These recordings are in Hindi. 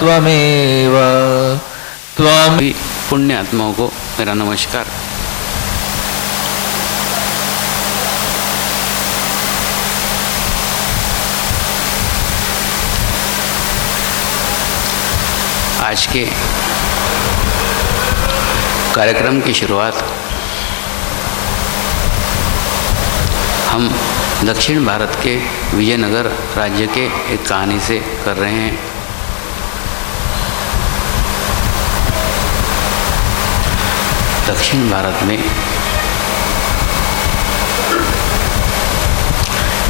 त्वमेव त्वम। पुण्य आत्माओं को मेरा नमस्कार। आज के कार्यक्रम की शुरुआत हम दक्षिण भारत के विजयनगर राज्य के एक कहानी से कर रहे हैं। दक्षिण भारत में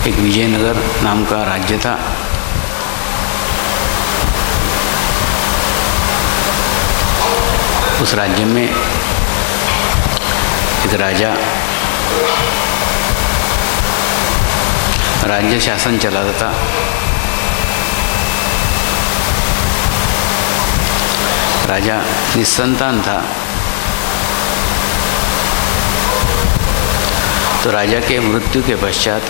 एक विजयनगर नाम का राज्य था। उस राज्य में एक राजा राज्य शासन चलाता था। राजा निसंतान था। तो राजा के मृत्यु के पश्चात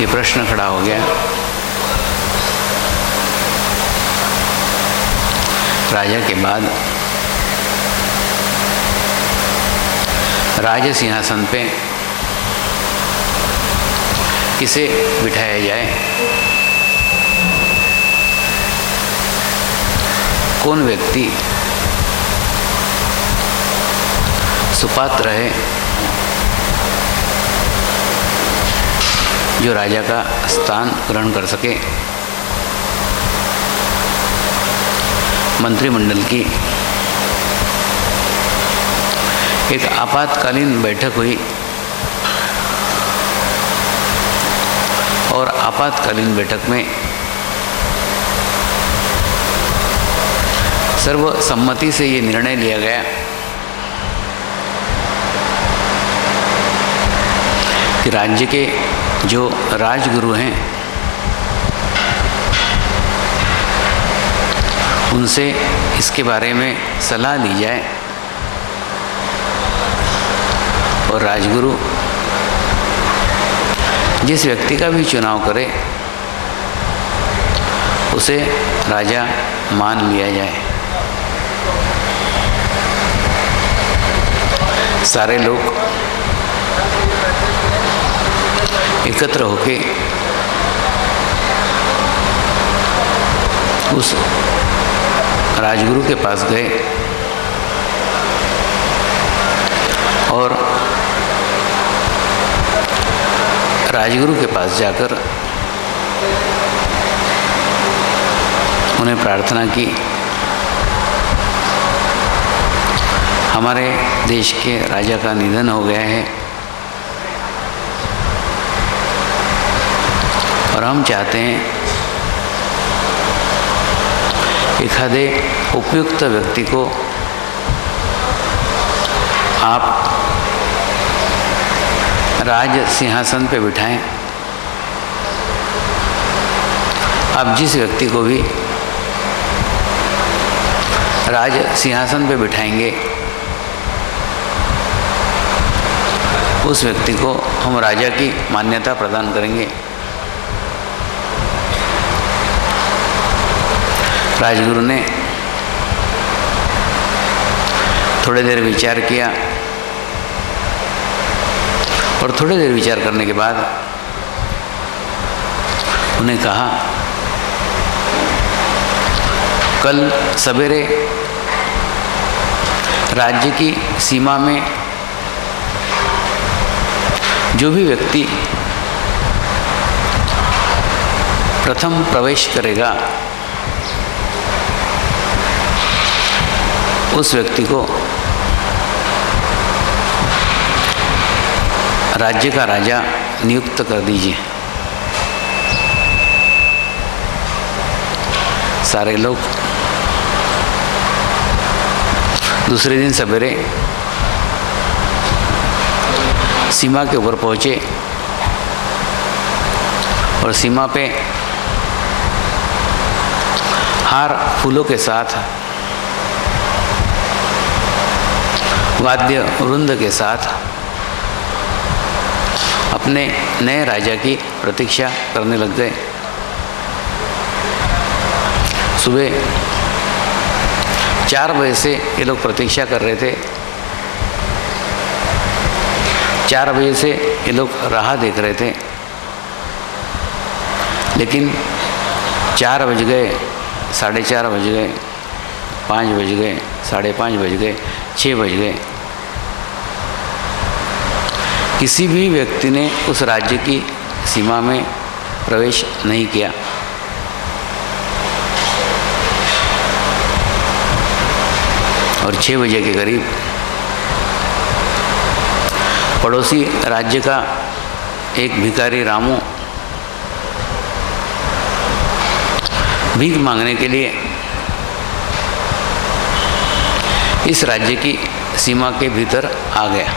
ये प्रश्न खड़ा हो गया, राजा के बाद राज सिंहासन पे किसे बिठाया जाए, कौन व्यक्ति सुपात्र है जो राजा का स्थान ग्रहण कर सके। मंत्रिमंडल की एक आपातकालीन बैठक हुई और आपातकालीन बैठक में सर्वसम्मति से ये निर्णय लिया गया कि राज्य के जो राजगुरु हैं उनसे इसके बारे में सलाह ली जाए और राजगुरु जिस व्यक्ति का भी चुनाव करे उसे राजा मान लिया जाए। सारे लोग एकत्र होके उस राजगुरु के पास गए और राजगुरु के पास जाकर उन्हें प्रार्थना की, हमारे देश के राजा का निधन हो गया है और हम चाहते हैं एखादे उपयुक्त व्यक्ति को आप राज सिंहासन पे बिठाएं। आप जिस व्यक्ति को भी राज सिंहासन पे बिठाएंगे उस व्यक्ति को हम राजा की मान्यता प्रदान करेंगे। राजगुरु ने थोड़ी देर विचार किया और थोड़ी देर विचार करने के बाद उन्हें कहा, कल सवेरे राज्य की सीमा में जो भी व्यक्ति प्रथम प्रवेश करेगा उस व्यक्ति को राज्य का राजा नियुक्त कर दीजिए। सारे लोग दूसरे दिन सवेरे सीमा के ऊपर पहुंचे और सीमा पे हार फूलों के साथ वाद्य वृंद के साथ अपने नए राजा की प्रतीक्षा करने लग गए। सुबह 4 बजे से ये लोग प्रतीक्षा कर रहे थे। 4 बजे से ये लोग राह देख रहे थे, लेकिन 4 बज गए, 4:30 बज गए, 5 बज गए, 5:30 बज गए, 6 बज गए। किसी भी व्यक्ति ने उस राज्य की सीमा में प्रवेश नहीं किया। और 6 बजे के करीब पड़ोसी राज्य का एक भिखारी रामू भीख मांगने के लिए इस राज्य की सीमा के भीतर आ गया।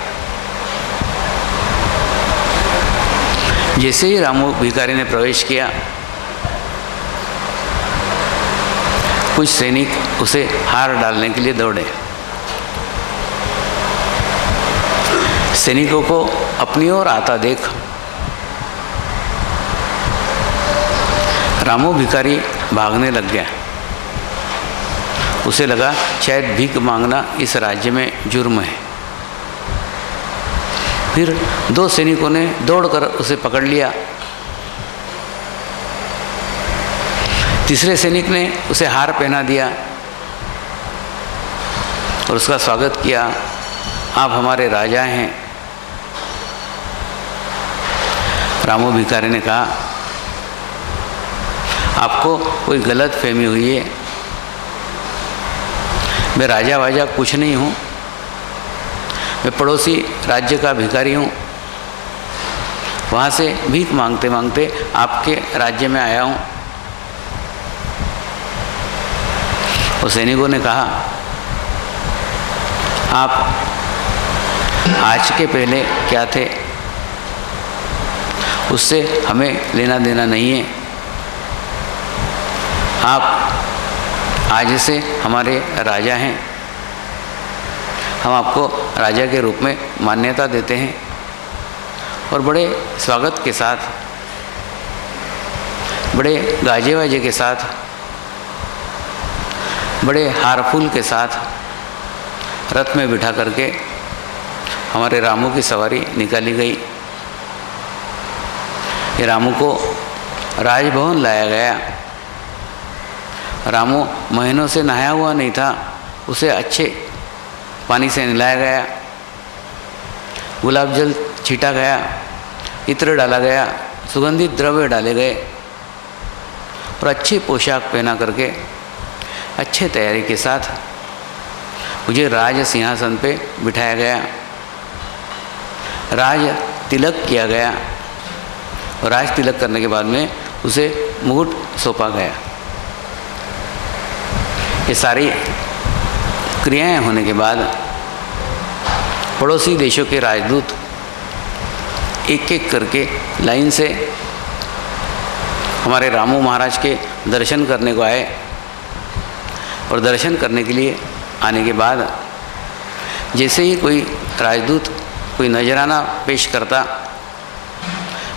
जैसे ही रामू भिखारी ने प्रवेश किया, कुछ सैनिक उसे हार डालने के लिए दौड़े। सैनिकों को अपनी ओर आता देख रामू भिखारी भागने लग गया। उसे लगा शायद भीख मांगना इस राज्य में जुर्म है। फिर 2 सैनिकों ने दौड़कर उसे पकड़ लिया। तीसरे सैनिक ने उसे हार पहना दिया और उसका स्वागत किया, आप हमारे राजा हैं। रामू भिखारी ने कहा, आपको कोई गलत फहमी हुई है, मैं राजा वाजा कुछ नहीं हूँ, मैं पड़ोसी राज्य का भिखारी हूँ। वहाँ से भीख मांगते मांगते आपके राज्य में आया हूँ। और सैनिकों ने कहा, आप आज के पहले क्या थे उससे हमें लेना देना नहीं है। आप आज से हमारे राजा हैं, हम आपको राजा के रूप में मान्यता देते हैं। और बड़े स्वागत के साथ, बड़े गाजे वाजे के साथ, बड़े हार फूल के साथ रथ में बिठा करके हमारे रामू की सवारी निकाली गई। ये रामू को राजभवन लाया गया। रामू महीनों से नहाया हुआ नहीं था, उसे अच्छे पानी से नहलाया गया, गुलाब जल छीटा गया, इत्र डाला गया, सुगंधित द्रव्य डाले गए और अच्छी पोशाक पहना करके अच्छे तैयारी के साथ मुझे राज सिंहासन पे बिठाया गया। राज तिलक किया गया और राज तिलक करने के बाद में उसे मुकुट सौंपा गया। ये सारी क्रियाएं होने के बाद पड़ोसी देशों के राजदूत एक एक करके लाइन से हमारे रामू महाराज के दर्शन करने को आए। और दर्शन करने के लिए आने के बाद जैसे ही कोई राजदूत कोई नजराना पेश करता,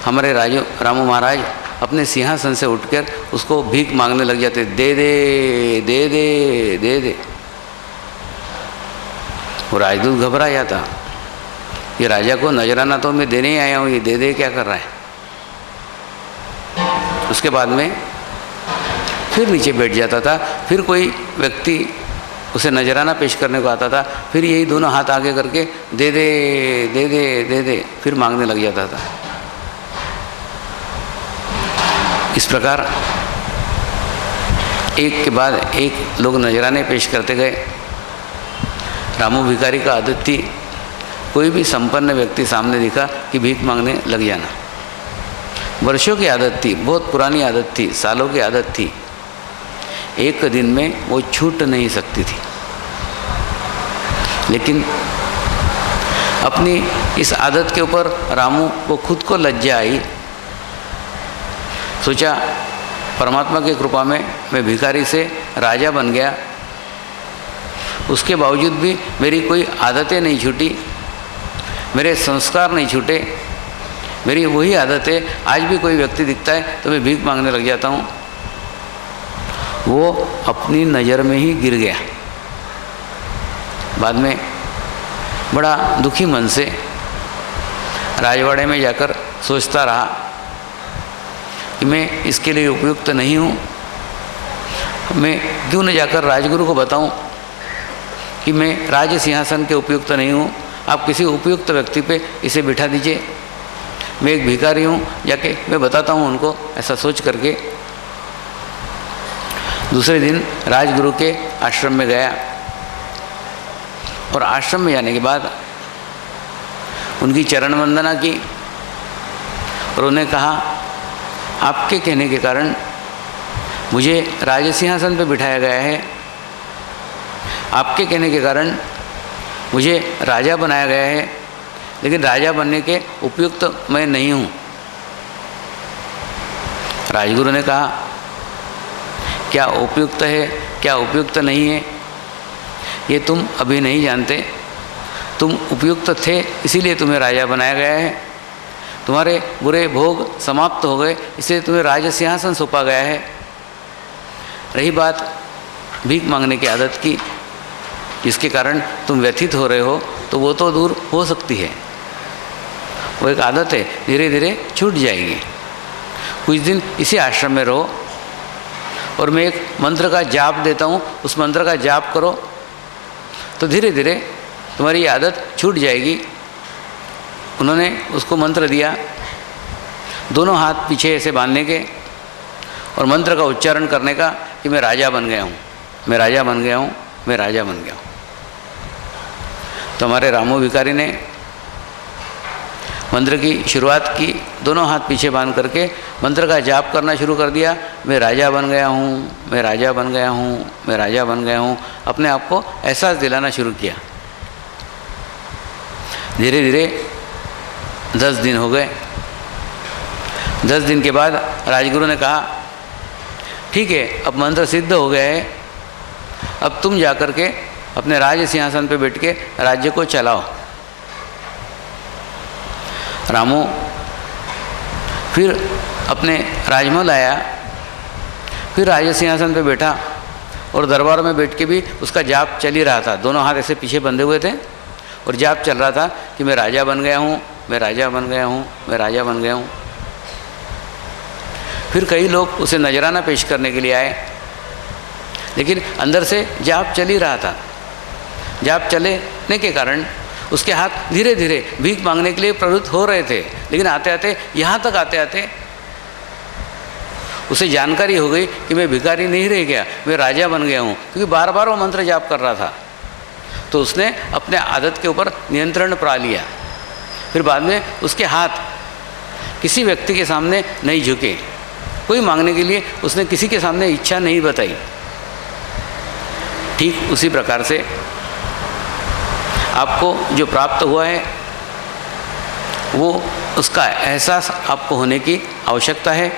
हमारे रामू महाराज अपने सिंहासन से उठकर उसको भीख मांगने लग जाते, दे दे दे दे दे दे। वो राजदूत घबरा जाता, ये राजा को नजराना तो मैं देने ही आया हूँ, ये दे दे क्या कर रहा है। उसके बाद में फिर नीचे बैठ जाता था। फिर कोई व्यक्ति उसे नजराना पेश करने को आता था, फिर यही दोनों हाथ आगे करके दे दे दे दे दे दे फिर मांगने लग जाता था। इस प्रकार एक के बाद एक लोग नजराने पेश करते गए। रामू भिखारी का आदत थी, कोई भी संपन्न व्यक्ति सामने दिखा कि भीख मांगने लग जाना। वर्षों की आदत थी, बहुत पुरानी आदत थी, सालों की आदत थी। एक दिन में वो छूट नहीं सकती थी। लेकिन अपनी इस आदत के ऊपर रामू को खुद को लज्जा आई। सोचा परमात्मा की कृपा में मैं भिखारी से राजा बन गया, उसके बावजूद भी मेरी कोई आदतें नहीं छूटी, मेरे संस्कार नहीं छूटे, मेरी वही आदत है, आज भी कोई व्यक्ति दिखता है तो मैं भीख मांगने लग जाता हूँ। वो अपनी नज़र में ही गिर गया। बाद में बड़ा दुखी मन से राजवाड़े में जाकर सोचता रहा कि मैं इसके लिए उपयुक्त नहीं हूँ। मैं क्यों न जाकर राजगुरु को बताऊँ कि मैं राज सिंहासन के उपयुक्त नहीं हूँ, आप किसी उपयुक्त व्यक्ति पे इसे बिठा दीजिए, मैं एक भिखारी हूँ, जाके मैं बताता हूँ उनको। ऐसा सोच करके दूसरे दिन राजगुरु के आश्रम में गया और आश्रम में जाने के बाद उनकी चरण वंदना की और उन्हें कहा, आपके कहने के कारण मुझे राज सिंहासन पर बिठाया गया है, आपके कहने के कारण मुझे राजा बनाया गया है, लेकिन राजा बनने के उपयुक्त मैं नहीं हूँ। राजगुरु ने कहा, क्या उपयुक्त है क्या उपयुक्त नहीं है ये तुम अभी नहीं जानते। तुम उपयुक्त थे इसीलिए तुम्हें राजा बनाया गया है, तुम्हारे बुरे भोग समाप्त हो गए इसलिए तुम्हें राज सिंहासन सौंपा गया है। रही बात भीख मांगने की आदत की, जिसके कारण तुम व्यथित हो रहे हो, तो वो तो दूर हो सकती है, वो एक आदत है, धीरे धीरे छूट जाएगी। कुछ दिन इसी आश्रम में रहो और मैं एक मंत्र का जाप देता हूँ, उस मंत्र का जाप करो तो धीरे धीरे तुम्हारी आदत छूट जाएगी। उन्होंने उसको मंत्र दिया, दोनों हाथ पीछे ऐसे बांधने के और मंत्र का उच्चारण करने का कि मैं राजा बन गया हूँ, मैं राजा बन गया हूँ, मैं राजा बन गया हूँ। तो हमारे रामू भिखारी ने मंत्र की शुरुआत की, दोनों हाथ पीछे बांध करके मंत्र का जाप करना शुरू कर दिया। मैं राजा बन गया हूँ, मैं राजा बन गया हूँ, मैं राजा बन गया हूँ। अपने आप को एहसास दिलाना शुरू किया। धीरे धीरे 10 दिन हो गए। 10 दिन के बाद राजगुरु ने कहा, ठीक है, अब मंत्र सिद्ध हो गया है, अब तुम जाकर के अपने राज सिंहासन पे बैठ के राज्य को चलाओ। रामू फिर अपने राजमहल आया, फिर राज सिंहासन पे बैठा और दरबार में बैठ के भी उसका जाप चल ही रहा था। दोनों हाथ ऐसे पीछे बंधे हुए थे और जाप चल रहा था कि मैं राजा बन गया हूँ, मैं राजा बन गया हूँ, मैं राजा बन गया हूँ। फिर कई लोग उसे नजराना पेश करने के लिए आए, लेकिन अंदर से जाप चल ही रहा था। जाप चलने के कारण उसके हाथ धीरे धीरे भीख मांगने के लिए प्रवृत्त हो रहे थे, लेकिन आते आते यहाँ तक आते आते उसे जानकारी हो गई कि मैं भिखारी नहीं रह गया, मैं राजा बन गया हूँ, क्योंकि बार बार वो मंत्र जाप कर रहा था। तो उसने अपने आदत के ऊपर नियंत्रण पा लिया। फिर बाद में उसके हाथ किसी व्यक्ति के सामने नहीं झुके, कोई मांगने के लिए उसने किसी के सामने इच्छा नहीं बताई। ठीक उसी प्रकार से आपको जो प्राप्त हुआ है वो उसका एहसास आपको होने की आवश्यकता है।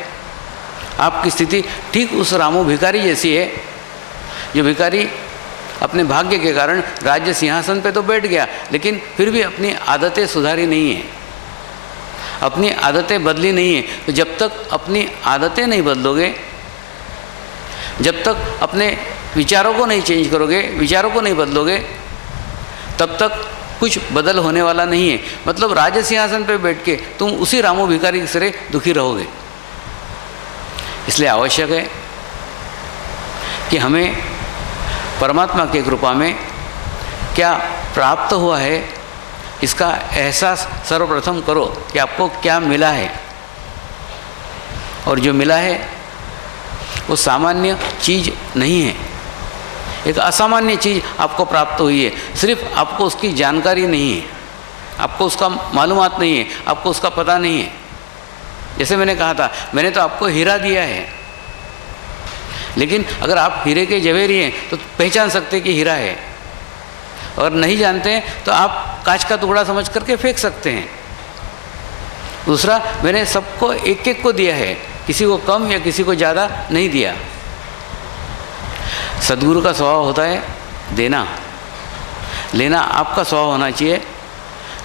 आपकी स्थिति ठीक उस रामू भिखारी जैसी है, जो भिखारी अपने भाग्य के कारण राज्य सिंहासन पे तो बैठ गया, लेकिन फिर भी अपनी आदतें सुधारी नहीं है, अपनी आदतें बदली नहीं है। तो जब तक अपनी आदतें नहीं बदलोगे, जब तक अपने विचारों को नहीं चेंज करोगे, विचारों को नहीं बदलोगे, तब तक कुछ बदल होने वाला नहीं है। मतलब राज सिंहासन पर बैठ के तुम उसी रामू भिखारी की तरह दुखी रहोगे। इसलिए आवश्यक है कि हमें परमात्मा की कृपा में क्या प्राप्त हुआ है इसका एहसास सर्वप्रथम करो कि आपको क्या मिला है। और जो मिला है वो सामान्य चीज़ नहीं है, एक असामान्य चीज़ आपको प्राप्त हुई है। सिर्फ आपको उसकी जानकारी नहीं है, आपको उसका मालूमात नहीं है, आपको उसका पता नहीं है। जैसे मैंने कहा था, मैंने तो आपको हीरा दिया है, लेकिन अगर आप हीरे के जवेरी हैं तो पहचान सकते कि हीरा है, और नहीं जानते हैं तो आप कांच का टुकड़ा समझ करके फेंक सकते हैं। दूसरा, मैंने सबको एक एक को दिया है, किसी को कम या किसी को ज़्यादा नहीं दिया। सद्गुरु का स्वभाव होता है देना, लेना आपका स्वभाव होना चाहिए।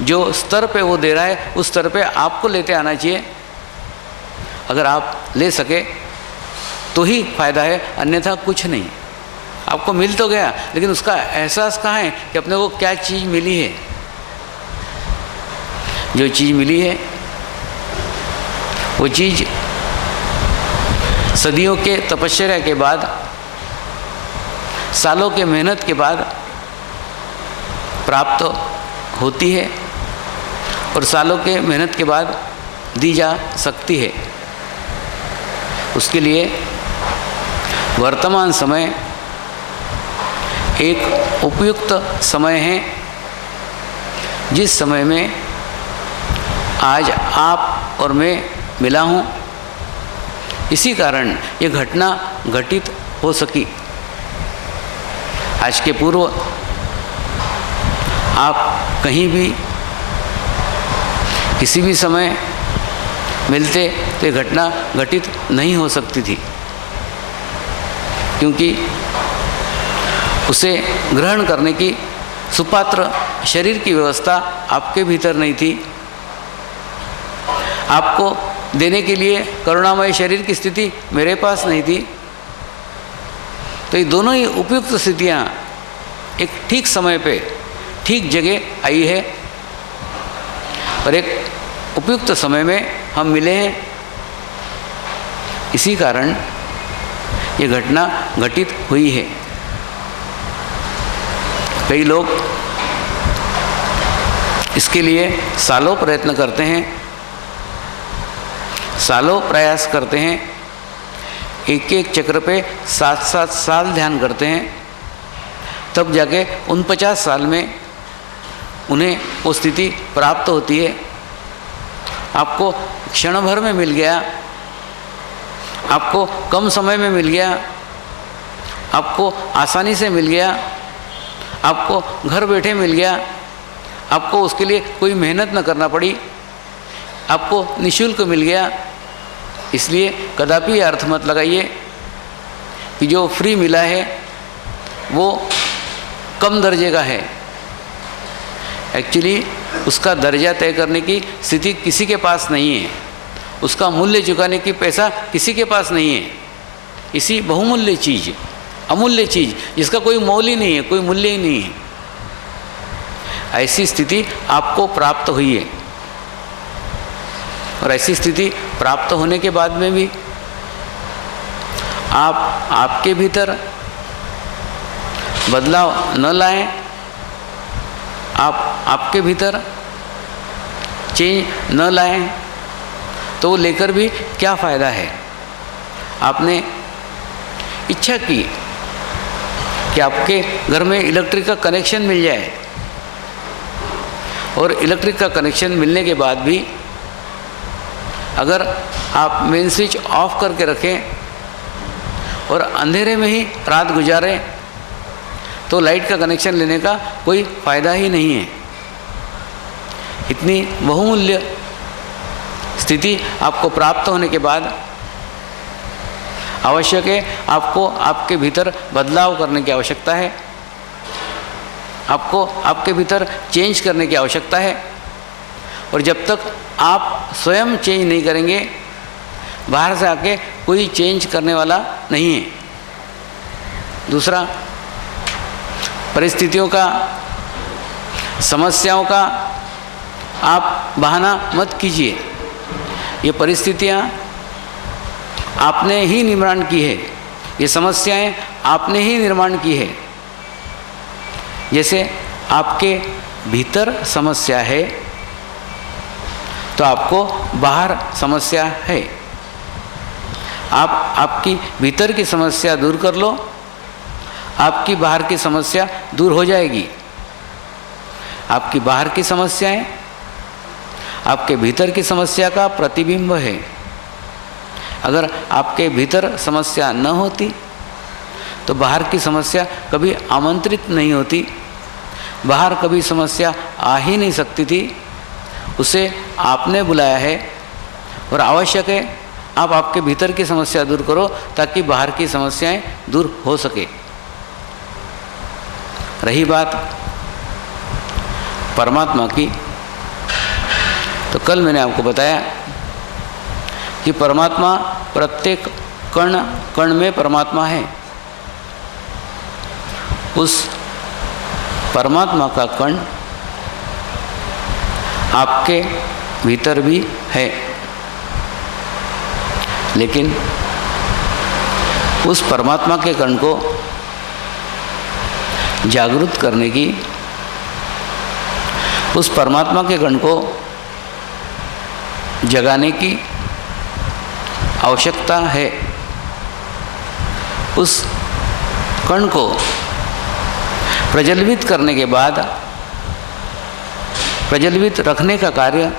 जो स्तर पे वो दे रहा है उस स्तर पे आपको लेते आना चाहिए। अगर आप ले सके तो ही फायदा है, अन्यथा कुछ नहीं। आपको मिल तो गया, लेकिन उसका एहसास कहाँ है कि अपने को क्या चीज़ मिली है। जो चीज़ मिली है वो चीज़ सदियों के तपस्या के बाद, सालों के मेहनत के बाद प्राप्त होती है और सालों के मेहनत के बाद दी जा सकती है। उसके लिए वर्तमान समय एक उपयुक्त समय है, जिस समय में आज आप और मैं मिला हूँ। इसी कारण ये घटना घटित हो सकी। आज के पूर्व आप कहीं भी किसी भी समय मिलते तो ये घटना घटित नहीं हो सकती थी, क्योंकि उसे ग्रहण करने की सुपात्र शरीर की व्यवस्था आपके भीतर नहीं थी। आपको देने के लिए करुणामय शरीर की स्थिति मेरे पास नहीं थी। तो ये दोनों ही उपयुक्त स्थितियाँ एक ठीक समय पे ठीक जगह आई है और एक उपयुक्त समय में हम मिले हैं। इसी कारण ये घटना घटित हुई है। कई लोग इसके लिए सालों प्रयत्न करते हैं, सालों प्रयास करते हैं, एक एक चक्र पे 7-7 साल ध्यान करते हैं, तब जाके 49 साल में उन्हें वो स्थिति प्राप्त होती है। आपको क्षण भर में मिल गया, आपको कम समय में मिल गया, आपको आसानी से मिल गया, आपको घर बैठे मिल गया, आपको उसके लिए कोई मेहनत न करना पड़ी, आपको निःशुल्क मिल गया। इसलिए कदापि अर्थ मत लगाइए कि जो फ्री मिला है वो कम दर्जे का है। एक्चुअली उसका दर्जा तय करने की स्थिति किसी के पास नहीं है, उसका मूल्य चुकाने की पैसा किसी के पास नहीं है। इसी बहुमूल्य चीज़, अमूल्य चीज़ जिसका कोई मोल ही नहीं है, कोई मूल्य ही नहीं है, ऐसी स्थिति आपको प्राप्त हुई है। और ऐसी स्थिति प्राप्त होने के बाद में भी आप आपके भीतर बदलाव न लाएं, आप आपके भीतर चेंज न लाएं, तो वो लेकर भी क्या फ़ायदा है। आपने इच्छा की कि आपके घर में इलेक्ट्रिक का कनेक्शन मिल जाए, और इलेक्ट्रिक का कनेक्शन मिलने के बाद भी अगर आप मेन स्विच ऑफ करके रखें और अंधेरे में ही रात गुजारें तो लाइट का कनेक्शन लेने का कोई फ़ायदा ही नहीं है। इतनी बहुमूल्य स्थिति आपको प्राप्त होने के बाद आवश्यक है आपको आपके भीतर बदलाव करने की आवश्यकता है, आपको आपके भीतर चेंज करने की आवश्यकता है। और जब तक आप स्वयं चेंज नहीं करेंगे, बाहर से आके कोई चेंज करने वाला नहीं है। दूसरा, परिस्थितियों का, समस्याओं का आप बहाना मत कीजिए। ये परिस्थितियाँ आपने ही निर्माण की है, ये समस्याएं आपने ही निर्माण की है। जैसे आपके भीतर समस्या है तो आपको बाहर समस्या है। आप आपकी भीतर की समस्या दूर कर लो, आपकी बाहर की समस्या दूर हो जाएगी। आपकी बाहर की समस्याएं आपके भीतर की समस्या का प्रतिबिंब है। अगर आपके भीतर समस्या न होती तो बाहर की समस्या कभी आमंत्रित नहीं होती, बाहर कभी समस्या आ ही नहीं सकती थी। उसे आपने बुलाया है और आवश्यक है आप आपके भीतर की समस्या दूर करो ताकि बाहर की समस्याएं दूर हो सके। रही बात परमात्मा की, तो कल मैंने आपको बताया कि परमात्मा प्रत्येक कण कण में परमात्मा है। उस परमात्मा का कण आपके भीतर भी है, लेकिन उस परमात्मा के कण को जागृत करने की, उस परमात्मा के कण को जगाने की आवश्यकता है। उस कण को प्रज्वलित करने के बाद प्रज्वलित रखने का कार्य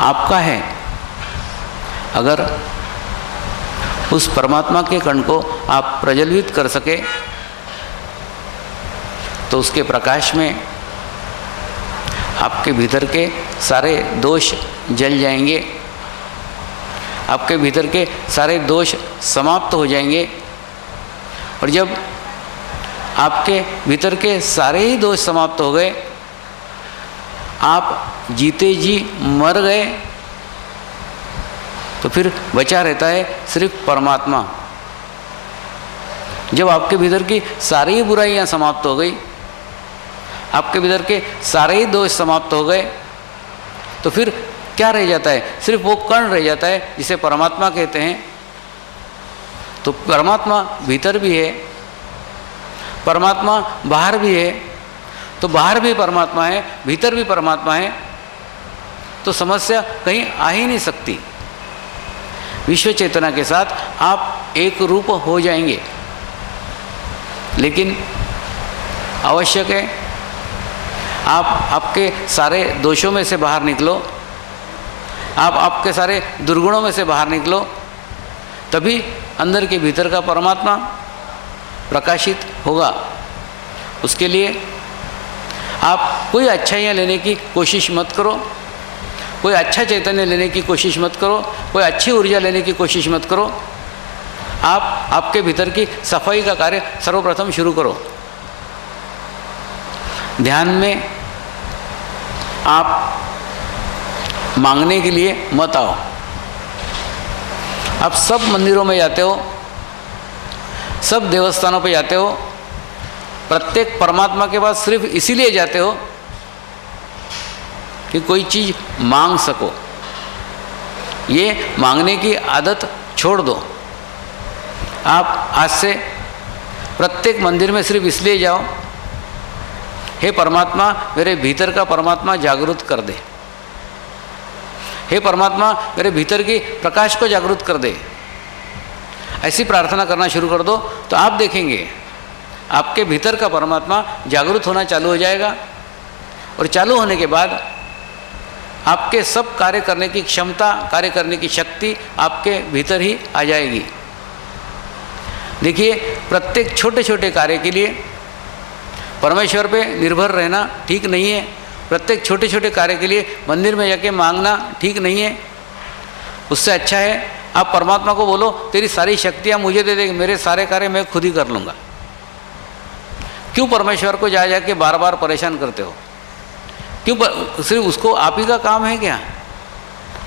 आपका है। अगर उस परमात्मा के कण को आप प्रज्वलित कर सके तो उसके प्रकाश में आपके भीतर के सारे दोष जल जाएंगे, आपके भीतर के सारे दोष समाप्त हो जाएंगे। और जब आपके भीतर के सारे ही दोष समाप्त हो गए, आप जीते जी मर गए, तो फिर बचा रहता है सिर्फ परमात्मा। जब आपके भीतर की सारी ही बुराइयां समाप्त हो गई, आपके भीतर के सारे ही दोष समाप्त हो गए, तो फिर क्या रह जाता है? सिर्फ वो कण रह जाता है जिसे परमात्मा कहते हैं। तो परमात्मा भीतर भी है, परमात्मा बाहर भी है। तो बाहर भी परमात्मा है, भीतर भी परमात्मा है, तो समस्या कहीं आ ही नहीं सकती। विश्व चेतना के साथ आप एक रूप हो जाएंगे। लेकिन आवश्यक है आप आपके सारे दोषों में से बाहर निकलो, आप आपके सारे दुर्गुणों में से बाहर निकलो, तभी अंदर के भीतर का परमात्मा प्रकाशित होगा। उसके लिए आप कोई अच्छाइयाँ लेने की कोशिश मत करो, कोई अच्छा चैतन्य लेने की कोशिश मत करो, कोई अच्छी ऊर्जा लेने की कोशिश मत करो। आप आपके भीतर की सफाई का कार्य सर्वप्रथम शुरू करो। ध्यान में आप मांगने के लिए मत आओ। आप सब मंदिरों में जाते हो, सब देवस्थानों पे जाते हो, प्रत्येक परमात्मा के पास सिर्फ इसीलिए जाते हो कि कोई चीज़ मांग सको। ये मांगने की आदत छोड़ दो। आप आज से प्रत्येक मंदिर में सिर्फ इसलिए जाओ, हे परमात्मा मेरे भीतर का परमात्मा जागृत कर दे, हे परमात्मा मेरे भीतर की प्रकाश को जागृत कर दे। ऐसी प्रार्थना करना शुरू कर दो तो आप देखेंगे आपके भीतर का परमात्मा जागृत होना चालू हो जाएगा। और चालू होने के बाद आपके सब कार्य करने की क्षमता, कार्य करने की शक्ति आपके भीतर ही आ जाएगी। देखिए, प्रत्येक छोटे छोटे कार्य के लिए परमेश्वर पे निर्भर रहना ठीक नहीं है। प्रत्येक छोटे छोटे कार्य के लिए मंदिर में जाके मांगना ठीक नहीं है। उससे अच्छा है आप परमात्मा को बोलो, तेरी सारी शक्तियाँ मुझे दे दे, मेरे सारे कार्य मैं खुद ही कर लूँगा। क्यों परमेश्वर को जा के बार बार परेशान करते हो? क्यों सिर्फ उसको आप ही का काम है क्या?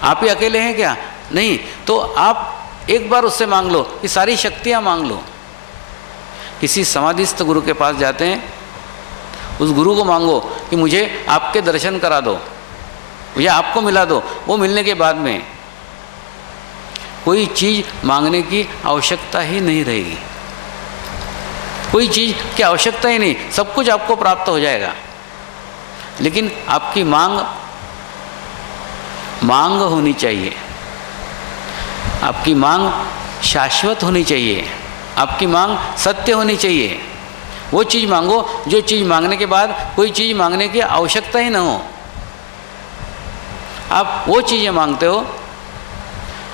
आप ही अकेले हैं क्या? नहीं, तो आप एक बार उससे मांग लो, ये सारी शक्तियाँ मांग लो। किसी समाधिस्थ गुरु के पास जाते हैं, उस गुरु को मांगो कि मुझे आपके दर्शन करा दो, मुझे आपको मिला दो। वो मिलने के बाद में कोई चीज़ मांगने की आवश्यकता ही नहीं रहेगी। कोई चीज़ की आवश्यकता ही नहीं, सब कुछ आपको प्राप्त हो जाएगा। लेकिन आपकी मांग होनी चाहिए। आपकी मांग शाश्वत होनी चाहिए, आपकी मांग सत्य होनी चाहिए। वो चीज़ मांगो जो चीज़ मांगने के बाद कोई चीज़ मांगने की आवश्यकता ही ना हो। आप वो चीज़ें मांगते हो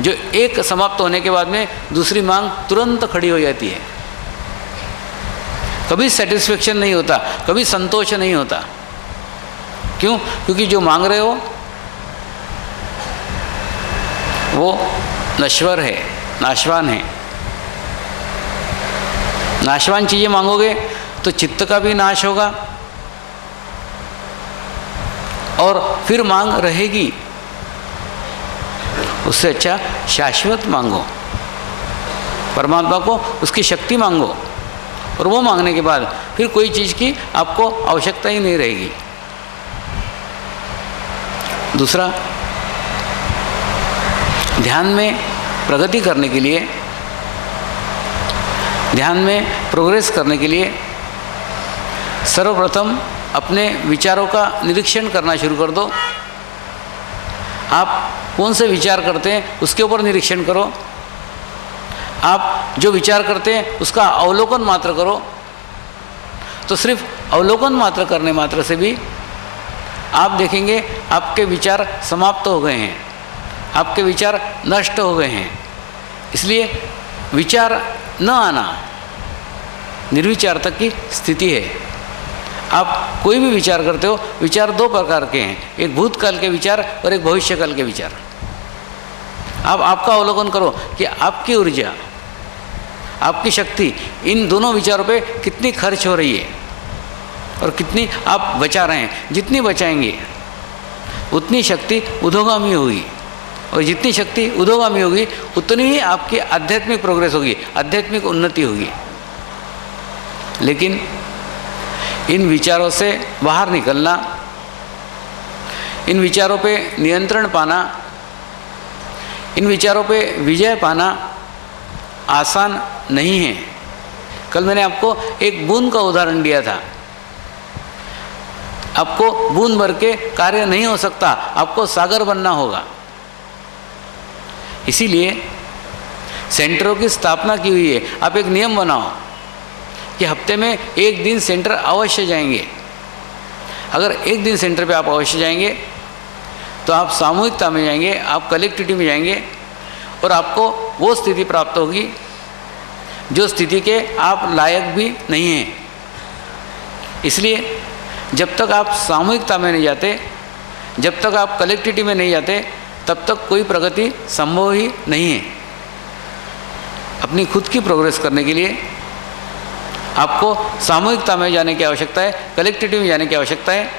जो एक समाप्त होने के बाद में दूसरी मांग तुरंत खड़ी हो जाती है। कभी सेटिस्फेक्शन नहीं होता, कभी संतोष नहीं होता। क्यों? क्योंकि जो मांग रहे हो वो नश्वर है, नाशवान है। नाशवान चीज़ें मांगोगे तो चित्त का भी नाश होगा, और फिर मांग रहेगी। उससे अच्छा शाश्वत मांगो, परमात्मा को उसकी शक्ति मांगो, और वो मांगने के बाद फिर कोई चीज़ की आपको आवश्यकता ही नहीं रहेगी। दूसरा, ध्यान में प्रगति करने के लिए, ध्यान में प्रोग्रेस करने के लिए सर्वप्रथम अपने विचारों का निरीक्षण करना शुरू कर दो। आप कौन से विचार करते हैं उसके ऊपर निरीक्षण करो। आप जो विचार करते हैं उसका अवलोकन मात्र करो। तो सिर्फ अवलोकन मात्र करने मात्र से भी आप देखेंगे आपके विचार समाप्त हो गए हैं, आपके विचार नष्ट हो गए हैं। इसलिए विचार न आना निर्विचार तक की स्थिति है। आप कोई भी विचार करते हो, विचार दो प्रकार के हैं, एक भूतकाल के विचार और एक भविष्यकाल के विचार। आप आपका अवलोकन करो कि आपकी ऊर्जा, आपकी शक्ति इन दोनों विचारों पे कितनी खर्च हो रही है और कितनी आप बचा रहे हैं। जितनी बचाएंगे उतनी शक्ति उधोगामी होगी, और जितनी शक्ति उधोगामी होगी उतनी ही आपकी आध्यात्मिक प्रोग्रेस होगी, आध्यात्मिक उन्नति होगी। लेकिन इन विचारों से बाहर निकलना, इन विचारों पे नियंत्रण पाना, इन विचारों पे विजय पाना आसान नहीं है। कल मैंने आपको एक बूंद का उदाहरण दिया था। आपको बूंद भर के कार्य नहीं हो सकता, आपको सागर बनना होगा। इसीलिए सेंटरों की स्थापना की हुई है। आप एक नियम बनाओ कि हफ्ते में एक दिन सेंटर अवश्य जाएंगे। अगर एक दिन सेंटर पे आप अवश्य जाएंगे तो आप सामूहिकता में जाएंगे, आप कलेक्टिविटी में जाएंगे, और आपको वो स्थिति प्राप्त होगी जो स्थिति के आप लायक भी नहीं हैं। इसलिए जब तक आप सामूहिकता में नहीं जाते, जब तक आप कलेक्टिविटी में नहीं जाते, तब तक कोई प्रगति संभव ही नहीं है। अपनी खुद की प्रोग्रेस करने के लिए आपको सामूहिकता में जाने की आवश्यकता है, कलेक्टिविटी में जाने की आवश्यकता है।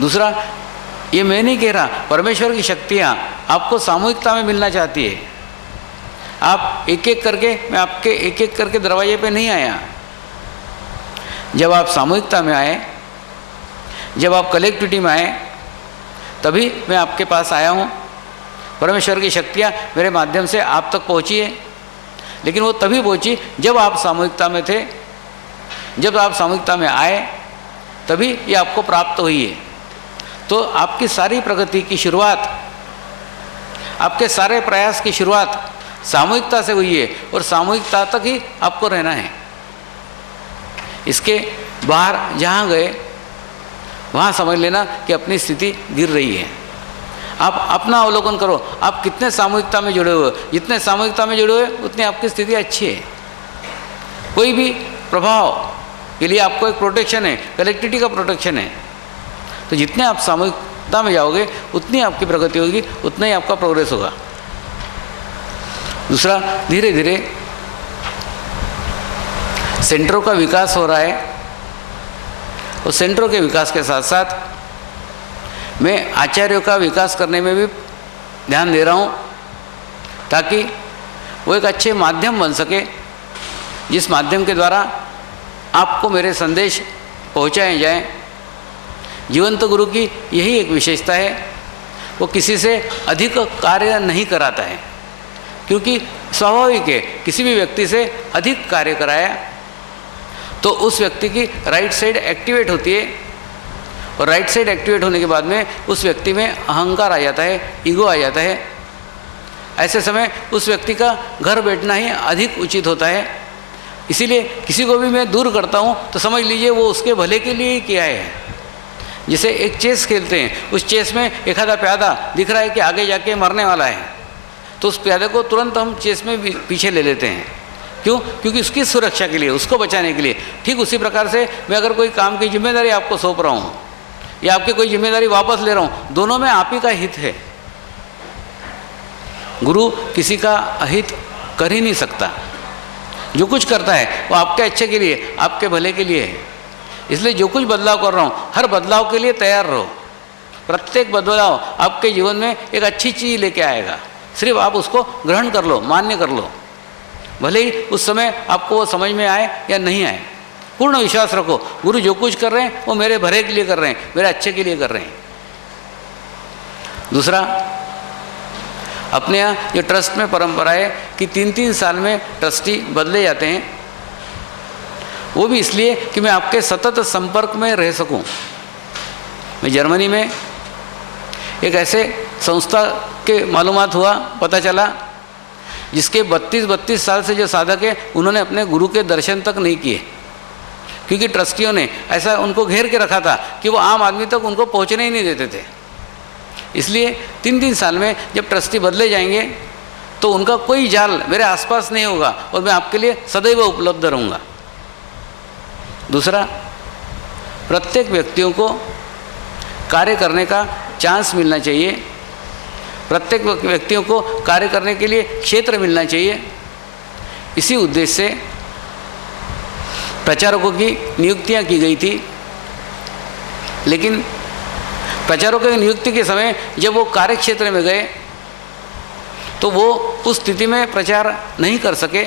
दूसरा, ये मैं नहीं कह रहा, परमेश्वर की शक्तियाँ आपको सामूहिकता में मिलना चाहती है। आप एक एक करके, मैं आपके एक एक करके दरवाजे पे नहीं आया। जब आप सामूहिकता में आए, जब आप कलेक्टिविटी में आए, तभी मैं आपके पास आया हूँ। परमेश्वर की शक्तियाँ मेरे माध्यम से आप तक पहुँची है, लेकिन वो तभी पहुँची जब आप सामूहिकता में थे। जब आप सामूहिकता में आए तभी ये आपको प्राप्त हुई है। तो आपकी सारी प्रगति की शुरुआत, आपके सारे प्रयास की शुरुआत सामूहिकता से हुई है, और सामूहिकता तक ही आपको रहना है। इसके बाहर जहाँ गए वहाँ समझ लेना कि अपनी स्थिति गिर रही है। आप अपना अवलोकन करो, आप कितने सामूहिकता में जुड़े हुए हो। जितने सामूहिकता में जुड़े हुए उतनी आपकी स्थिति अच्छी है। कोई भी प्रभाव के लिए आपको एक प्रोटेक्शन है, कलेक्टिविटी का प्रोटेक्शन है। तो जितने आप सामूहिकता में जाओगे उतनी आपकी प्रगति होगी, उतना ही आपका प्रोग्रेस होगा। दूसरा, धीरे धीरे सेंटरों का विकास हो रहा है, और सेंटरों के विकास के साथ साथ मैं आचार्यों का विकास करने में भी ध्यान दे रहा हूँ, ताकि वो एक अच्छे माध्यम बन सके, जिस माध्यम के द्वारा आपको मेरे संदेश पहुँचाए जाएं। जीवंत गुरु की यही एक विशेषता है, वो किसी से अधिक कार्य नहीं कराता है, क्योंकि स्वाभाविक है किसी भी व्यक्ति से अधिक कार्य कराया तो उस व्यक्ति की राइट साइड एक्टिवेट होती है, और राइट साइड एक्टिवेट होने के बाद में उस व्यक्ति में अहंकार आ जाता है, ईगो आ जाता है। ऐसे समय उस व्यक्ति का घर बैठना ही अधिक उचित होता है। इसीलिए किसी को भी मैं दूर करता हूँ तो समझ लीजिए वो उसके भले के लिए ही किया है। जैसे एक चेस खेलते हैं, उस चेस में एक आधा प्यादा दिख रहा है कि आगे जाके मरने वाला है, तो उस प्यादे को तुरंत हम चेस में पीछे ले लेते हैं। क्यों? क्योंकि उसकी सुरक्षा के लिए, उसको बचाने के लिए। ठीक उसी प्रकार से मैं अगर कोई काम की जिम्मेदारी आपको सौंप रहा हूँ या आपकी कोई जिम्मेदारी वापस ले रहा हूँ, दोनों में आप ही का हित है। गुरु किसी का अहित कर ही नहीं सकता। जो कुछ करता है वो आपके अच्छे के लिए, आपके भले के लिए है। इसलिए जो कुछ बदलाव कर रहा हूँ, हर बदलाव के लिए तैयार रहो। प्रत्येक बदलाव आपके जीवन में एक अच्छी चीज़ लेके आएगा। सिर्फ आप उसको ग्रहण कर लो, मान्य कर लो, भले ही उस समय आपको वो समझ में आए या नहीं आए। पूर्ण विश्वास रखो, गुरु जो कुछ कर रहे हैं वो मेरे भले के लिए कर रहे हैं, मेरे अच्छे के लिए कर रहे हैं। दूसरा, अपने यहाँ ये ट्रस्ट में परंपरा है कि 3-3 साल में ट्रस्टी बदले जाते हैं। वो भी इसलिए कि मैं आपके सतत संपर्क में रह सकूं। मैं जर्मनी में एक ऐसे संस्था के मालूमात हुआ, पता चला, जिसके 32 साल से जो साधक है उन्होंने अपने गुरु के दर्शन तक नहीं किए, क्योंकि ट्रस्टियों ने ऐसा उनको घेर के रखा था कि वो आम आदमी तक उनको पहुंचने ही नहीं देते थे। इसलिए 3-3 साल में जब ट्रस्टी बदले जाएंगे तो उनका कोई जाल मेरे आसपास नहीं होगा और मैं आपके लिए सदैव उपलब्ध रहूँगा। दूसरा, प्रत्येक व्यक्तियों को कार्य करने का चांस मिलना चाहिए, प्रत्येक व्यक्तियों को कार्य करने के लिए क्षेत्र मिलना चाहिए। इसी उद्देश्य से प्रचारकों की नियुक्तियां की गई थी, लेकिन प्रचारकों की नियुक्ति के समय जब वो कार्य क्षेत्र में गए तो वो उस स्थिति में प्रचार नहीं कर सके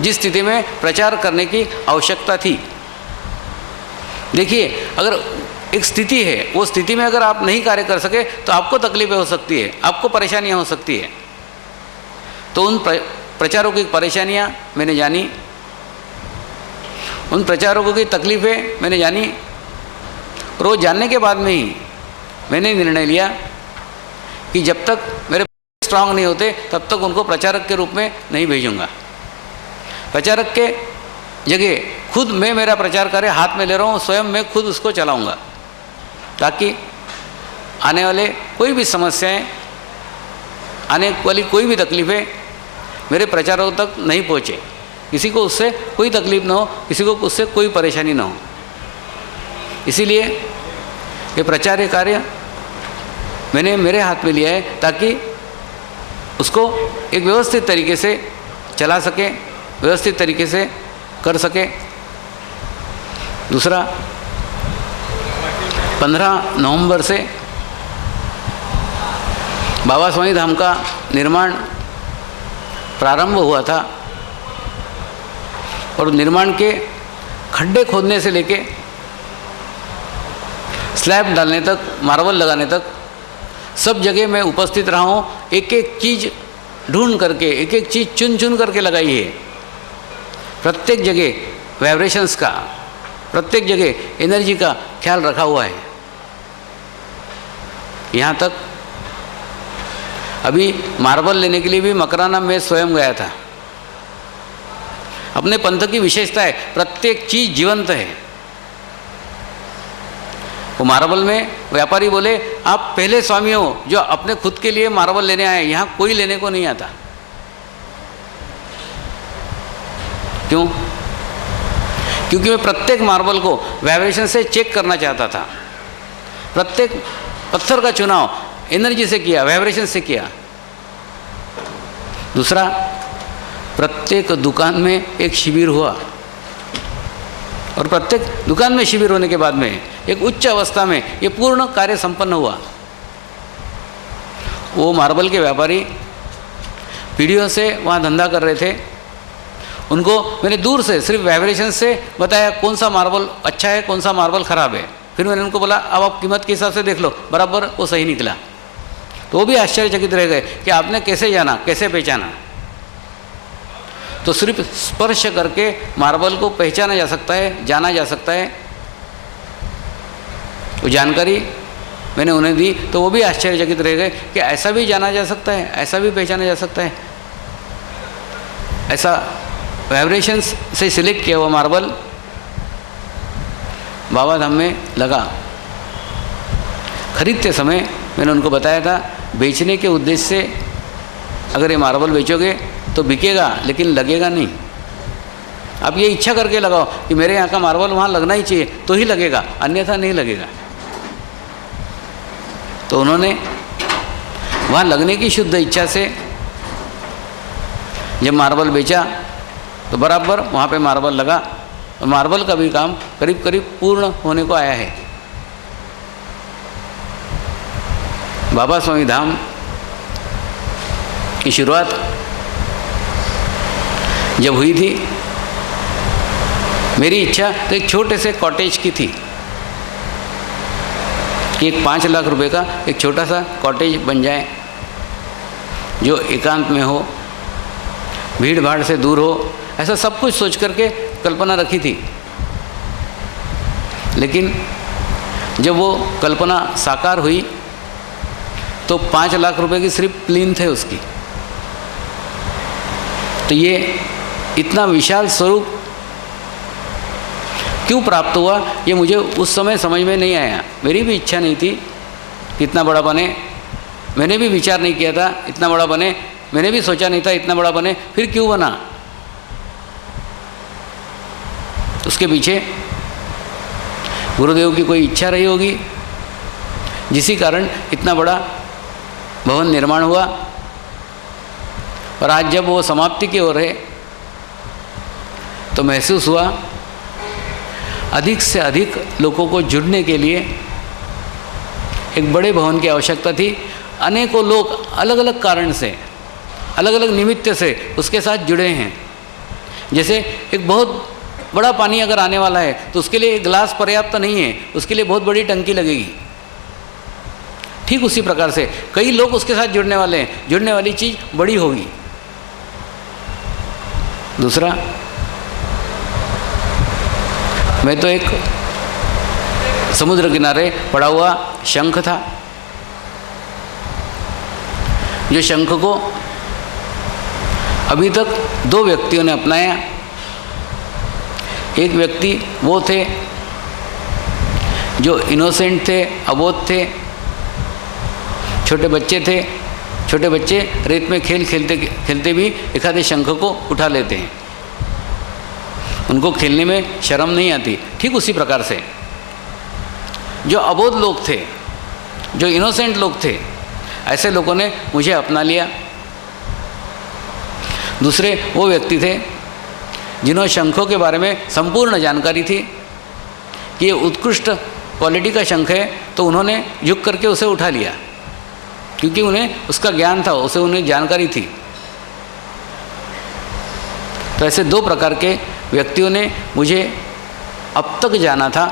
जिस स्थिति में प्रचार करने की आवश्यकता थी। देखिए, अगर एक स्थिति है, वो स्थिति में अगर आप नहीं कार्य कर सके तो आपको तकलीफें हो सकती है, आपको परेशानियां हो सकती है। तो उन प्रचारकों की परेशानियां मैंने जानी, उन प्रचारकों की तकलीफें मैंने जानी। रोज़ जानने के बाद में ही मैंने निर्णय लिया कि जब तक मेरे स्ट्रांग नहीं होते तब तक उनको प्रचारक के रूप में नहीं भेजूंगा। प्रचारक के जगह खुद मैं मेरा प्रचार कार्य हाथ में ले रहा हूँ, स्वयं मैं खुद उसको चलाऊंगा, ताकि आने वाले कोई भी समस्याएं, आने वाली कोई भी तकलीफ़ें मेरे प्रचारकों तक नहीं पहुँचे, किसी को उससे कोई तकलीफ ना हो, किसी को उससे कोई परेशानी ना हो। इसीलिए ये प्रचार कार्य मैंने मेरे हाथ में लिया है ताकि उसको एक व्यवस्थित तरीके से चला सके, व्यवस्थित तरीके से कर सके। दूसरा, 15 नवंबर से बाबा स्वामी धाम का निर्माण प्रारंभ हुआ था और निर्माण के खड्डे खोदने से लेके स्लैब डालने तक, मार्बल लगाने तक सब जगह मैं उपस्थित रहा हूँ। एक एक चीज़ ढूंढ करके, एक एक चीज़ चुन चुन करके लगाई है। प्रत्येक जगह वाइब्रेशंस का, प्रत्येक जगह एनर्जी का ख्याल रखा हुआ है। यहाँ तक अभी मार्बल लेने के लिए भी मकराना मैं स्वयं गया था। अपने पंथ की विशेषता है, प्रत्येक चीज़ जीवंत है। वो मार्बल में व्यापारी बोले, आप पहले स्वामी हो जो अपने खुद के लिए मार्बल लेने आए, यहाँ कोई लेने को नहीं आता। क्यों? क्योंकि मैं प्रत्येक मार्बल को वाइब्रेशन से चेक करना चाहता था। प्रत्येक पत्थर का चुनाव एनर्जी से किया, वाइब्रेशन से किया। दूसरा, प्रत्येक दुकान में एक शिविर हुआ और प्रत्येक दुकान में शिविर होने के बाद में एक उच्च अवस्था में ये पूर्ण कार्य संपन्न हुआ। वो मार्बल के व्यापारी पीढ़ियों से वहाँ धंधा कर रहे थे। उनको मैंने दूर से सिर्फ वाइब्रेशन से बताया कौन सा मार्बल अच्छा है, कौन सा मार्बल ख़राब है। फिर मैंने उनको बोला, अब आप कीमत के हिसाब से देख लो, बराबर वो सही निकला। तो वो भी आश्चर्यचकित रह गए कि आपने कैसे जाना, कैसे पहचाना। तो सिर्फ स्पर्श करके मार्बल को पहचाना जा सकता है, जाना जा सकता है। वो जानकारी मैंने उन्हें दी तो वो भी आश्चर्यचकित रह गए कि ऐसा भी जाना जा सकता है, ऐसा भी पहचाना जा सकता है। ऐसा वाइब्रेशंस से सिलेक्ट किया हुआ मार्बल बाबा धाम में लगा। खरीदते समय मैंने उनको बताया था, बेचने के उद्देश्य से अगर ये मार्बल बेचोगे तो बिकेगा, लेकिन लगेगा नहीं। आप ये इच्छा करके लगाओ कि मेरे यहाँ का मार्बल वहाँ लगना ही चाहिए, तो ही लगेगा, अन्यथा नहीं लगेगा। तो उन्होंने वहाँ लगने की शुद्ध इच्छा से जब मार्बल बेचा तो बराबर वहाँ पे मार्बल लगा और मार्बल का भी काम करीब करीब पूर्ण होने को आया है। बाबा स्वामी धाम की शुरुआत जब हुई थी, मेरी इच्छा तो एक छोटे से कॉटेज की थी कि एक 5 लाख रुपए का एक छोटा सा कॉटेज बन जाए, जो एकांत में हो, भीड़ भाड़ से दूर हो, ऐसा सब कुछ सोच करके कल्पना रखी थी। लेकिन जब वो कल्पना साकार हुई तो 5 लाख रुपए की सिर्फ प्लीन थे उसकी। तो ये इतना विशाल स्वरूप क्यों प्राप्त हुआ, ये मुझे उस समय समझ में नहीं आया। मेरी भी इच्छा नहीं थी कि इतना बड़ा बने, मैंने भी विचार नहीं किया था इतना बड़ा बने, मैंने भी सोचा नहीं था इतना बड़ा बने, फिर क्यों बना? उसके पीछे गुरुदेव की कोई इच्छा रही होगी, जिसी कारण इतना बड़ा भवन निर्माण हुआ। और आज जब वो समाप्ति की ओर है तो महसूस हुआ अधिक से अधिक लोगों को जुड़ने के लिए एक बड़े भवन की आवश्यकता थी। अनेकों लोग अलग अलग कारण से, अलग अलग निमित्त से उसके साथ जुड़े हैं। जैसे एक बहुत बड़ा पानी अगर आने वाला है तो उसके लिए एक गिलास पर्याप्त नहीं है, उसके लिए बहुत बड़ी टंकी लगेगी। ठीक उसी प्रकार से कई लोग उसके साथ जुड़ने वाले हैं, जुड़ने वाली चीज़ बड़ी होगी। दूसरा, मैं तो एक समुद्र किनारे पड़ा हुआ शंख था, जो शंख को अभी तक 2 व्यक्तियों ने अपनाया। एक व्यक्ति वो थे जो इनोसेंट थे, अबोध थे, छोटे बच्चे थे। छोटे बच्चे रेत में खेल खेलते खेलते भी एक आधे शंख को उठा लेते हैं, उनको खेलने में शर्म नहीं आती। ठीक उसी प्रकार से जो अबोध लोग थे, जो इनोसेंट लोग थे, ऐसे लोगों ने मुझे अपना लिया। दूसरे वो व्यक्ति थे जिन्होंने शंखों के बारे में संपूर्ण जानकारी थी कि ये उत्कृष्ट क्वालिटी का शंख है, तो उन्होंने झुक करके उसे उठा लिया, क्योंकि उन्हें उसका ज्ञान था, उसे उन्हें जानकारी थी। तो ऐसे 2 प्रकार के व्यक्तियों ने मुझे अब तक जाना था।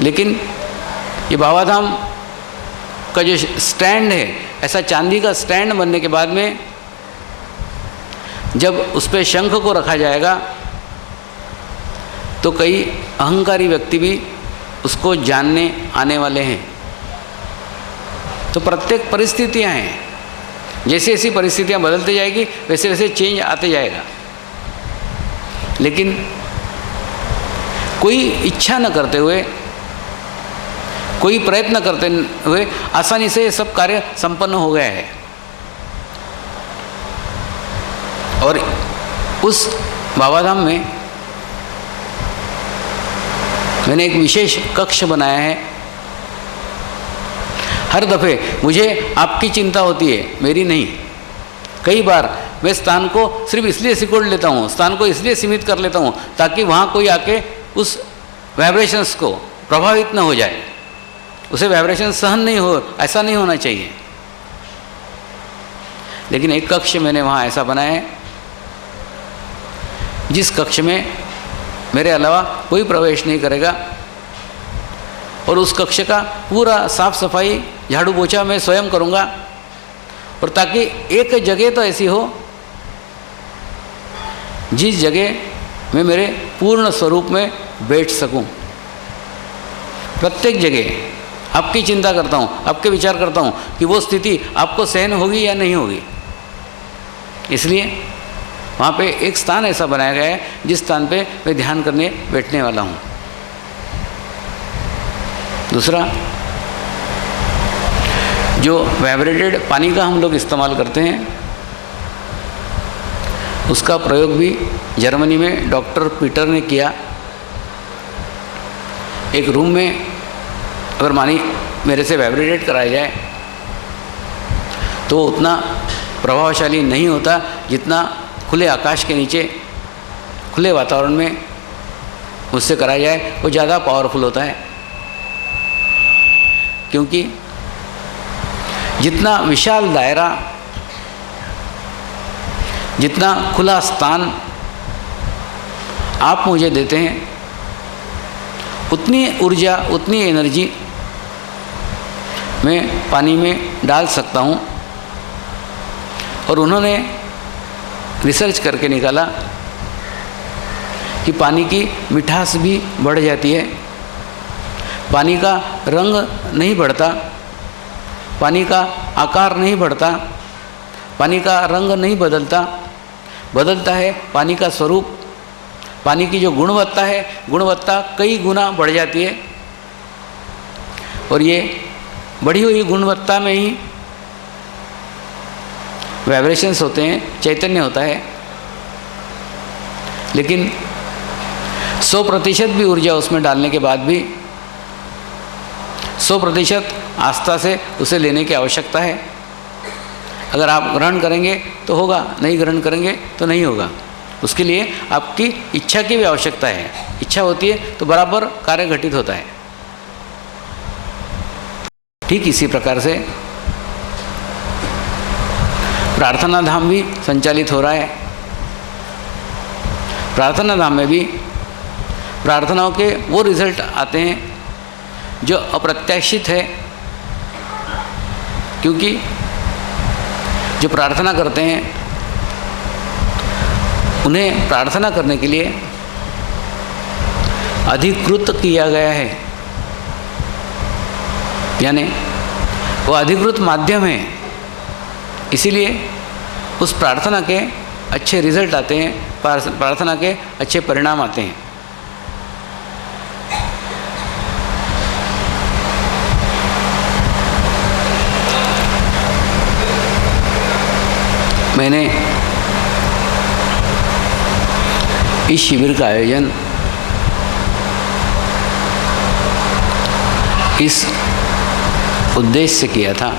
लेकिन ये बाबाधाम का जो स्टैंड है, ऐसा चांदी का स्टैंड बनने के बाद में जब उस पर शंख को रखा जाएगा तो कई अहंकारी व्यक्ति भी उसको जानने आने वाले हैं। तो प्रत्येक परिस्थितियां हैं, जैसी जैसी परिस्थितियां बदलती जाएगी वैसे वैसे चेंज आते जाएगा। लेकिन कोई इच्छा न करते हुए, कोई प्रयत्न करते हुए आसानी से ये सब कार्य संपन्न हो गया है। और उस बाबाधाम में मैंने एक विशेष कक्ष बनाया है। हर दफ़े मुझे आपकी चिंता होती है, मेरी नहीं। कई बार मैं स्थान को सिर्फ इसलिए सिकोड़ लेता हूँ, स्थान को इसलिए सीमित कर लेता हूँ ताकि वहाँ कोई आके उस वाइब्रेशंस को प्रभावित न हो जाए, उसे वाइब्रेशन सहन नहीं हो, ऐसा नहीं होना चाहिए। लेकिन एक कक्ष मैंने वहाँ ऐसा बनाया है जिस कक्ष में मेरे अलावा कोई प्रवेश नहीं करेगा, और उस कक्ष का पूरा साफ सफाई झाड़ू पोछा मैं स्वयं करूँगा। और ताकि एक जगह तो ऐसी हो जिस जगह मैं मेरे पूर्ण स्वरूप में बैठ सकूं। प्रत्येक जगह आपकी चिंता करता हूं, आपके विचार करता हूं कि वो स्थिति आपको सहन होगी या नहीं होगी। इसलिए वहाँ पे एक स्थान ऐसा बनाया गया है जिस स्थान पे मैं ध्यान करने बैठने वाला हूँ। दूसरा, जो वाइब्रेटेड पानी का हम लोग इस्तेमाल करते हैं, उसका प्रयोग भी जर्मनी में डॉक्टर पीटर ने किया। एक रूम में अगर पानी मेरे से वाइब्रेटेड कराया जाए तो उतना प्रभावशाली नहीं होता जितना खुले आकाश के नीचे, खुले वातावरण में मुझसे कराया जाए, वो ज़्यादा पावरफुल होता है। क्योंकि जितना विशाल दायरा, जितना खुला स्थान आप मुझे देते हैं, उतनी ऊर्जा, उतनी एनर्जी मैं पानी में डाल सकता हूँ। और उन्होंने रिसर्च करके निकाला कि पानी की मिठास भी बढ़ जाती है, पानी का रंग नहीं बढ़ता, पानी का आकार नहीं बढ़ता, पानी का रंग नहीं बदलता है पानी का स्वरूप। पानी की जो गुणवत्ता है, गुणवत्ता कई गुना बढ़ जाती है। और ये बढ़ी हुई गुणवत्ता में ही वाइब्रेशंस होते हैं, चैतन्य होता है। लेकिन 100% भी ऊर्जा उसमें डालने के बाद भी 100% आस्था से उसे लेने की आवश्यकता है। अगर आप ग्रहण करेंगे तो होगा, नहीं ग्रहण करेंगे तो नहीं होगा। उसके लिए आपकी इच्छा की भी आवश्यकता है। इच्छा होती है तो बराबर कार्य घटित होता है। ठीक इसी प्रकार से प्रार्थना धाम भी संचालित हो रहा है। प्रार्थना धाम में भी प्रार्थनाओं के वो रिजल्ट आते हैं जो अप्रत्याशित है, क्योंकि जो प्रार्थना करते हैं उन्हें प्रार्थना करने के लिए अधिकृत किया गया है, यानी वो अधिकृत माध्यम है। इसीलिए उस प्रार्थना के अच्छे रिजल्ट आते हैं, प्रार्थना के अच्छे परिणाम आते हैं। मैंने इस शिविर का आयोजन इस उद्देश्य से किया था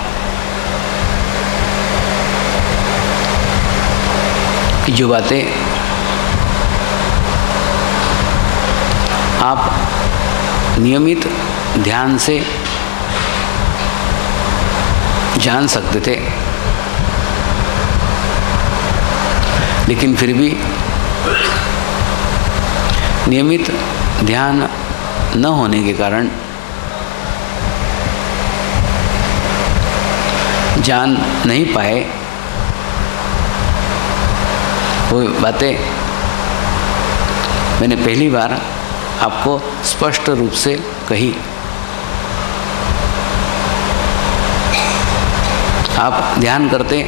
कि जो बातें आप नियमित ध्यान से जान सकते थे, लेकिन फिर भी नियमित ध्यान न होने के कारण जान नहीं पाए, वो बातें मैंने पहली बार आपको स्पष्ट रूप से कही। आप ध्यान करते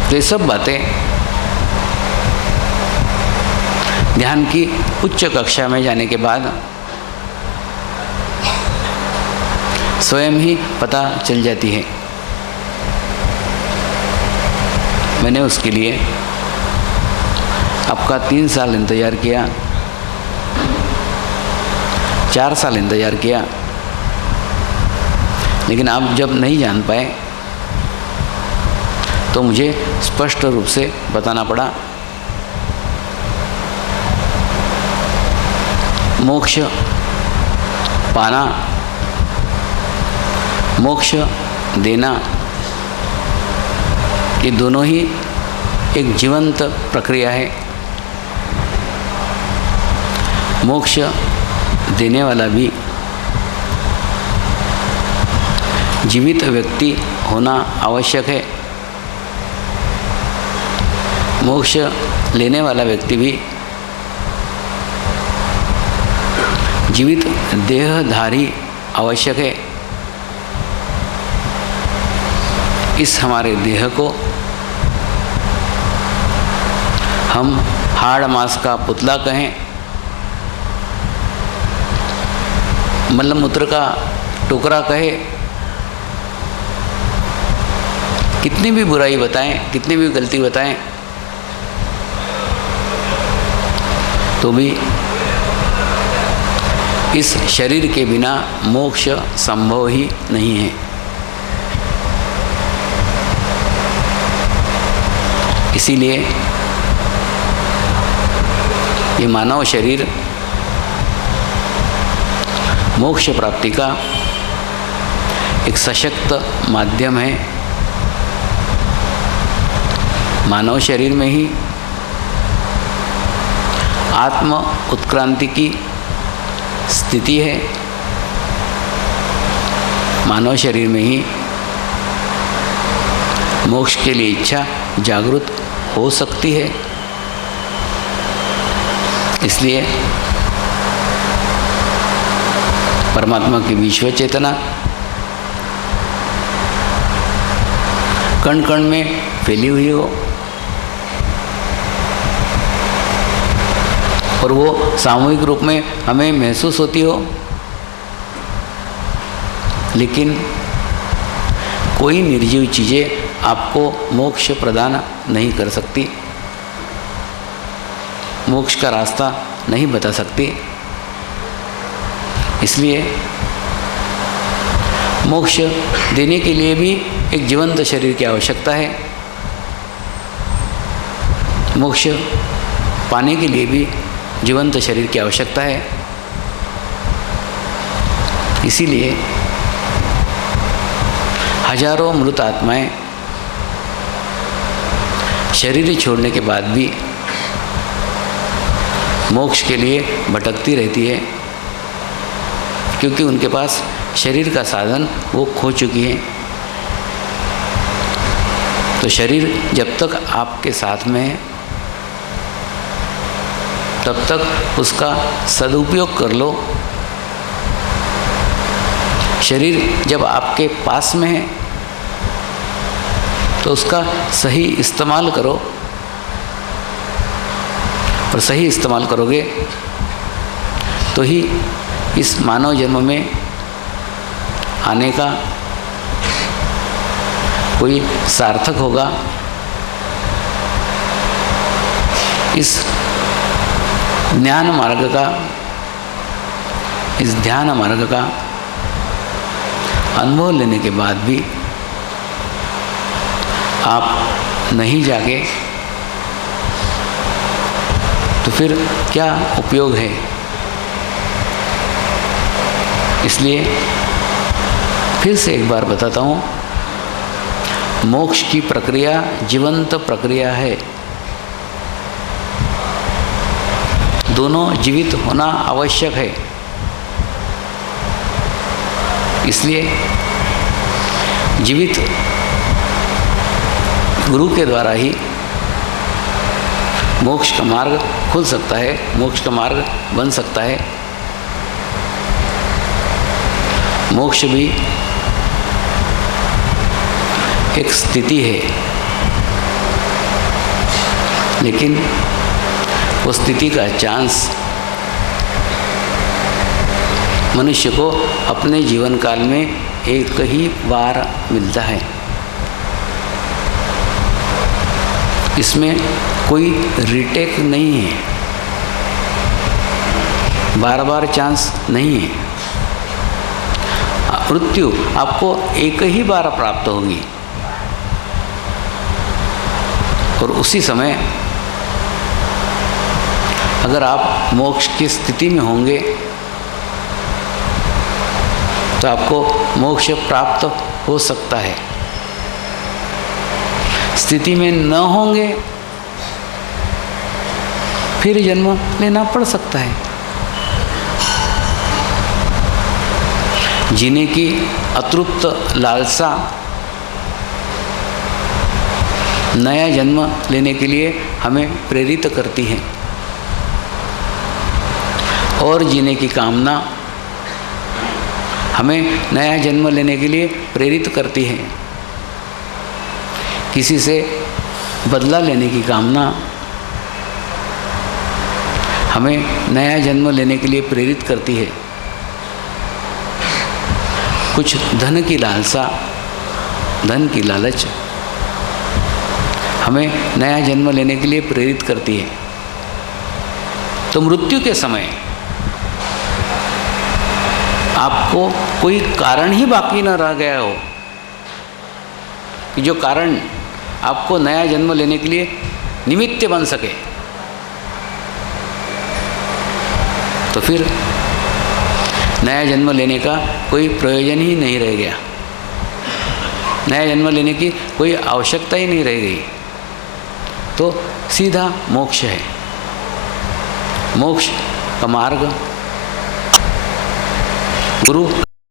तो ये सब बातें ध्यान की उच्च कक्षा में जाने के बाद स्वयं ही पता चल जाती है। मैंने उसके लिए आपका 3 साल इंतज़ार किया, 4 साल इंतज़ार किया, लेकिन आप जब नहीं जान पाए तो मुझे स्पष्ट रूप से बताना पड़ा। मोक्ष पाना, मोक्ष देना, ये दोनों ही एक जीवंत प्रक्रिया है। मोक्ष देने वाला भी जीवित व्यक्ति होना आवश्यक है। मोक्ष लेने वाला व्यक्ति भी जीवित देहधारी आवश्यक है। इस हमारे देह को हम हाड़ मांस का पुतला कहें, मलमूत्र का टुकड़ा कहे, कितनी भी बुराई बताएं, कितनी भी गलती बताएं, तो भी इस शरीर के बिना मोक्ष संभव ही नहीं है। इसीलिए ये मानव शरीर मोक्ष प्राप्ति का एक सशक्त माध्यम है। मानव शरीर में ही आत्म उत्क्रांति की स्थिति है। मानव शरीर में ही मोक्ष के लिए इच्छा जागृत हो सकती है। इसलिए परमात्मा की विश्व चेतना कण कण में फैली हुई हो और वो सामूहिक रूप में हमें महसूस होती हो, लेकिन कोई निर्जीव चीज़ें आपको मोक्ष प्रदान नहीं कर सकती, मोक्ष का रास्ता नहीं बता सकती। इसलिए मोक्ष देने के लिए भी एक जीवंत शरीर की आवश्यकता है। मोक्ष पाने के लिए भी जीवंत शरीर की आवश्यकता है। इसीलिए हजारों मृत आत्माएं शरीर छोड़ने के बाद भी मोक्ष के लिए भटकती रहती है, क्योंकि उनके पास शरीर का साधन वो खो चुकी हैं। तो शरीर जब तक आपके साथ में है तब तक उसका सदुपयोग कर लो। शरीर जब आपके पास में है तो उसका सही इस्तेमाल करो, और सही इस्तेमाल करोगे तो ही इस मानव जन्म में आने का कोई सार्थक होगा। इस ज्ञान मार्ग का, इस ध्यान मार्ग का अनुभव लेने के बाद भी आप नहीं जागे तो फिर क्या उपयोग है। इसलिए फिर से एक बार बताता हूँ, मोक्ष की प्रक्रिया जीवंत प्रक्रिया है। दोनों जीवित होना आवश्यक है। इसलिए जीवित गुरु के द्वारा ही मोक्ष का मार्ग खुल सकता है, मोक्ष का मार्ग बन सकता है। मोक्ष भी एक स्थिति है, लेकिन उस स्थिति का चांस मनुष्य को अपने जीवन काल में एक ही बार मिलता है। इसमें कोई रीटेक नहीं है, बार बार चांस नहीं है। मृत्यु आपको एक ही बार प्राप्त होगी और उसी समय अगर आप मोक्ष की स्थिति में होंगे तो आपको मोक्ष प्राप्त हो सकता है। स्थिति में न होंगे फिर जन्म लेना पड़ सकता है। जीने की अतृप्त लालसा नया जन्म लेने के लिए हमें प्रेरित करती है, और जीने की कामना हमें नया जन्म लेने के लिए प्रेरित करती है। किसी से बदला लेने की कामना हमें नया जन्म लेने के लिए प्रेरित करती है। कुछ धन की लालसा, धन की लालच हमें नया जन्म लेने के लिए प्रेरित करती है। तो मृत्यु के समय आपको कोई कारण ही बाकी न रह गया हो कि जो कारण आपको नया जन्म लेने के लिए निमित्त बन सके, तो फिर नया जन्म लेने का कोई प्रयोजन ही नहीं रह गया। नया जन्म लेने की कोई आवश्यकता ही नहीं रह गई, तो सीधा मोक्ष है। मोक्ष का मार्ग गुरु